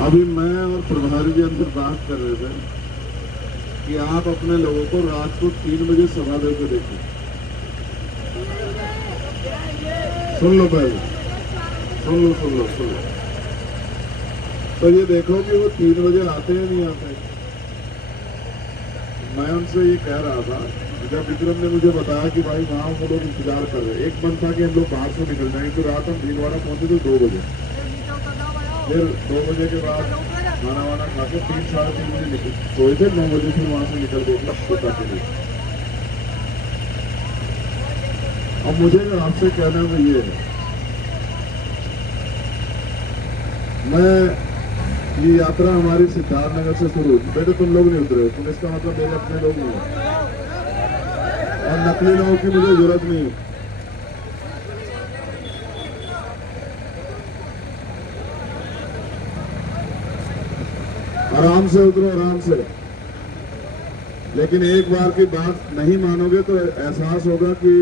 अभी मैं और प्रभारी जी अंदर बात कर रहे थे कि आप अपने लोगों को रात को 3 बजे सभा दे के देखो। सुन लो पहले, सुन लो। तो ये देखो कि वो 3 बजे आते हैं नहीं आते। मैं उनसे ये कह रहा था, जब विक्रम ने मुझे बताया कि भाई वहाँ वो लोग इंतजार कर रहे हैं, एक मन था कि हम लोग बाहर से निकल जाएंगे, तो रात हम भीलवाड़ा पहुंचे थे 2 बजे। फिर 2 बजे के बाद खाना वाना खा के 3-3:30 बजे निकल सोए थे, 9 बजे फिर वहां से निकल गए कोटा के लिए। अब मुझे आपसे कहना है ये है, मैं ये यात्रा हमारी सिद्धार्थनगर से शुरू हुई। बेटे तुम लोग नहीं उतरे, तुम इसका मतलब मेरे अपने लोग नहीं हो और नकली लोगों की मुझे जरूरत नहीं है। आराम से उतरो, आराम से। लेकिन एक बार की बात नहीं मानोगे तो एहसास होगा कि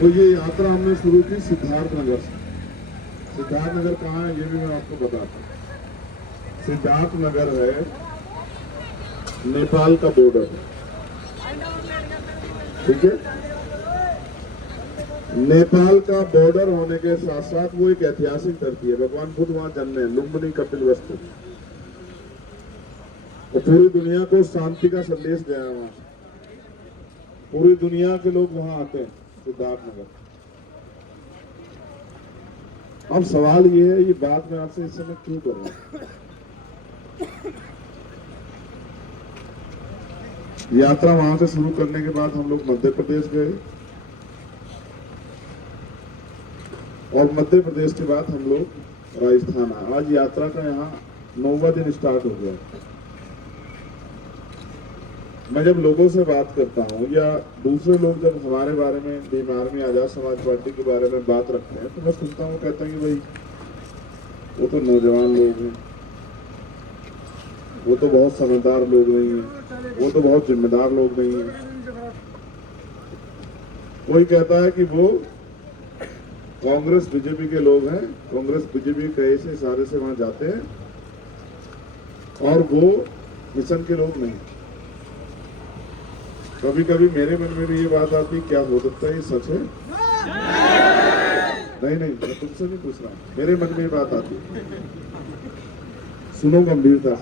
तो ये यात्रा हमने शुरू की सिद्धार्थनगर से। सिद्धार्थनगर कहाँ है ये भी मैं आपको बताता हूँ। सिद्धार्थनगर है नेपाल का बॉर्डर, ठीक है। नेपाल का बॉर्डर होने के साथ साथ वो एक ऐतिहासिक धरती है। भगवान बुद्ध वहां जन्मे, लुम्बिनी कपिलवस्तु। तो पूरी दुनिया को शांति का संदेश गया है वहां। पूरी दुनिया के लोग वहां आते हैं सिद्धार्थनगर। अब सवाल ये है, ये बात मैं आपसे इस समय क्यों कर रहा हूं। यात्रा वहां से शुरू करने के बाद हम लोग मध्य प्रदेश गए और मध्य प्रदेश के बाद हम लोग राजस्थान आए। आज यात्रा का यहाँ 9वां दिन स्टार्ट हो गया। मैं जब लोगों से बात करता हूँ या दूसरे लोग जब हमारे बारे में भीम आर्मी आजाद समाज पार्टी के बारे में बात रखते हैं तो मैं सुनता हूँ, कहता हूँ कि भाई वो तो नौजवान लोग हैं, वो तो बहुत समझदार लोग नहीं हैं, वो तो बहुत जिम्मेदार लोग नहीं हैं। कोई कहता है कि वो कांग्रेस बीजेपी के लोग हैं, कांग्रेस बीजेपी कई से इशारे से वहां जाते हैं और वो मिशन के लोग नहीं। कभी कभी मेरे मन में भी ये बात आती, क्या हो सकता है ये सच है? नहीं, मैं तुमसे नहीं पूछ रहा, मेरे मन में ये बात आती। सुनो गंभीरता।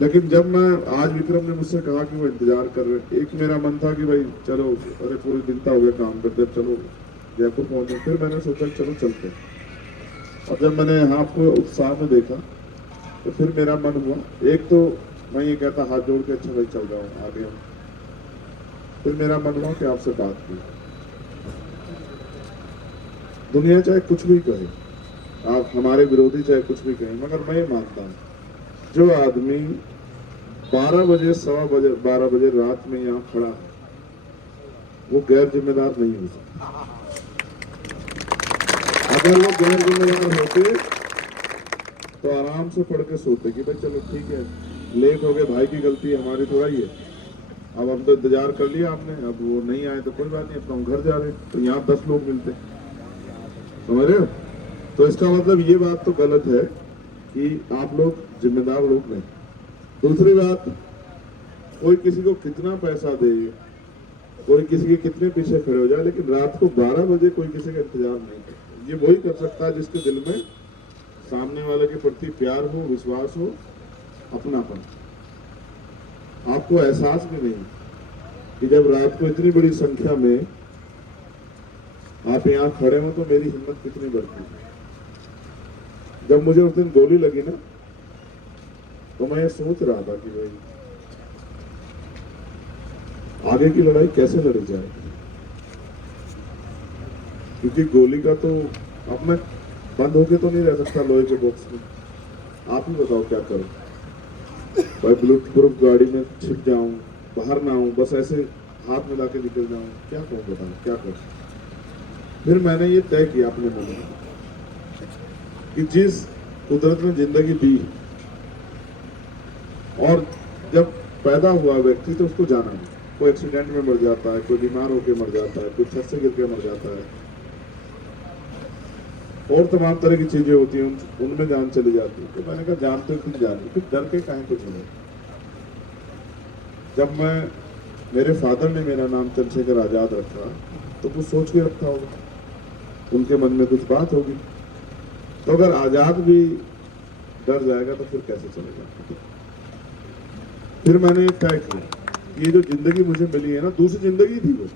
लेकिन जब मैं आज विक्रम ने मुझसे कहा कि वो इंतजार कर रहे, एक मेरा मन था कि भाई चलो, अरे पूरी दिनता हो गया काम करते, चलो जयपुर पहुंचे। फिर मैंने सोचा चलो चलते। और जब मैंने यहाँ आपको उत्साह में देखा तो फिर मेरा मन हुआ, एक तो मैं ये कहता हाथ जोड़ के अच्छा भाई चल रहा हूँ आगे हम। फिर मेरा मन हुआ कि आपसे बात की। दुनिया चाहे कुछ भी कहे, आप हमारे विरोधी चाहे कुछ भी कहें, मगर मैं ये मानता हूँ जो आदमी 12 बजे, सवा बजे, 12 बजे रात में यहाँ खड़ा है वो गैर जिम्मेदार नहीं हो सकता। अगर वो गैर जिम्मेदार होते तो आराम से पढ़ के सोते कि भाई चलो ठीक है, लेट हो गए, भाई की गलती है, हमारी थोड़ा ही है। अब हम तो इंतजार कर लिया आपने, अब वो नहीं आए तो कोई बात नहीं, अपना घर जा रहे। तो यहाँ 10 लोग मिलते, समझ रहे हो? तो इसका मतलब ये बात तो गलत है कि आप लोग जिम्मेदार लोग नहीं। दूसरी बात, कोई किसी को कितना पैसा दे, कोई किसी के कितने पीछे खड़े हो जाए, लेकिन रात को 12 बजे कोई किसी का इंतजार नहीं करता। ये वही कर सकता है जिसके दिल में सामने वाले के प्रति प्यार हो, विश्वास हो, अपनापन। आपको एहसास भी नहीं कि जब रात को इतनी बड़ी संख्या में आप यहाँ खड़े हो तो मेरी हिम्मत कितनी बढ़ती है। जब मुझे उस दिन गोली लगी ना तो मैं ये सोच रहा था कि भाई आगे की लड़ाई कैसे लड़ी जाए, क्योंकि गोली का तो अब मैं बंद होके तो नहीं रह सकता लोहे के बॉक्स में। आप ही बताओ क्या करूं? भाई ब्लूटूथ प्रूफ गाड़ी में छिप जाऊं, बाहर ना आऊं, बस ऐसे हाथ मिला के निकल जाऊं, क्या कहूं? बताओ क्या करूं? फिर मैंने ये तय किया अपने मन में कि जिस कुदरत ने जिंदगी दी और जब पैदा हुआ व्यक्ति तो उसको जाना है। कोई एक्सीडेंट में मर जाता है, कोई बीमार होकर मर जाता है, कोई छत से गिर के मर जाता है। और तमाम तरह की चीजें होती हैं, उनमें जान चली जाती है। तो मैंने कहा जान तो खुद जानी, फिर डर के काहे कुछ नहीं। जब मैं, मेरे फादर ने मेरा नाम चंद्रशेखर आजाद रखा तो कुछ सोच के रखा होगा, उनके मन में कुछ बात होगी। तो अगर आजाद भी डर जाएगा तो फिर कैसे चलेगा। फिर मैंने तय किया ये जो जिंदगी मुझे मिली है ना, दूसरी जिंदगी थी वो।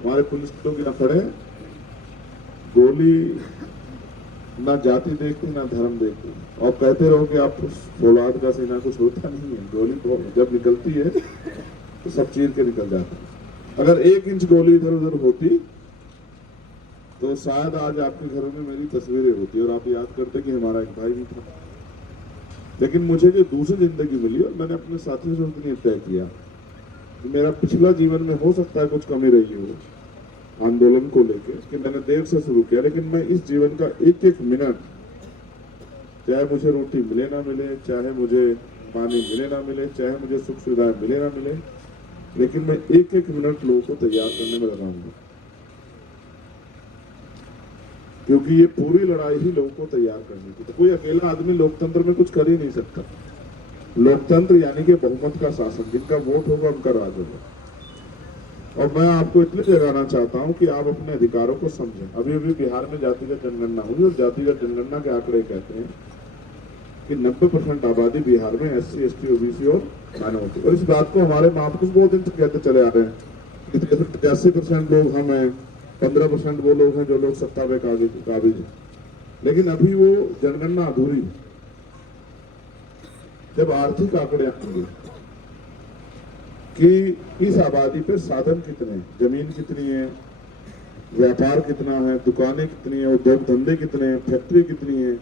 हमारे पुलिस लोग यहाँ खड़े हैं, गोली ना जाति देखती ना धर्म देखती, और कहते रहो कि आप फौलाद का सीना, कुछ होता नहीं है। गोली जब निकलती है तो सब चीर के निकल जाती है। अगर 1 इंच गोली इधर उधर होती तो शायद आज आपके घरों में मेरी तस्वीरें होती और आप याद करते कि हमारा एक भाई भी था। लेकिन मुझे जो दूसरी जिंदगी मिली, और मैंने अपने साथियों से उस दिन तय किया कि मेरा पिछला जीवन में हो सकता है कुछ कमी रही हो आंदोलन को लेके, कि मैंने देर से शुरू किया, लेकिन मैं इस जीवन का एक एक मिनट, चाहे मुझे रोटी मिले ना मिले, चाहे मुझे पानी मिले ना मिले, चाहे मुझे सुख सुविधाएं मिले ना मिले, लेकिन मैं एक एक मिनट लोगों को तैयार करने में लगा हूँ। क्योंकि ये पूरी लड़ाई ही लोगों को तैयार करने की। तो कोई अकेला आदमी लोकतंत्र में कुछ कर ही नहीं सकता। लोकतंत्र यानी कि बहुमत का शासन, जिनका वोट होगा उनका राज होगा। और मैं आपको इसलिए जगाना चाहता हूं कि आप अपने अधिकारों को समझें। अभी अभी बिहार में जातिगत जनगणना हुई, और जातिगत जनगणना के आंकड़े कहते हैं कि 90% आबादी बिहार में SC, ST, OBC और माइनॉरिटी। और इस बात को हमारे महापुरुष बहुत दिन से कहते चले आ रहे हैं कि 85% लोग हम हैं, 15% वो लोग हैं जो लोग सत्ता में काबिज हैं। लेकिन अभी वो जनगणना अधूरी है। जब आर्थिक आंकड़े आएंगे कि इस आबादी पे साधन कितने हैं, जमीन कितनी है, व्यापार कितना है, दुकानें कितनी है, उद्योग धंधे कितने हैं, फैक्ट्री कितनी है,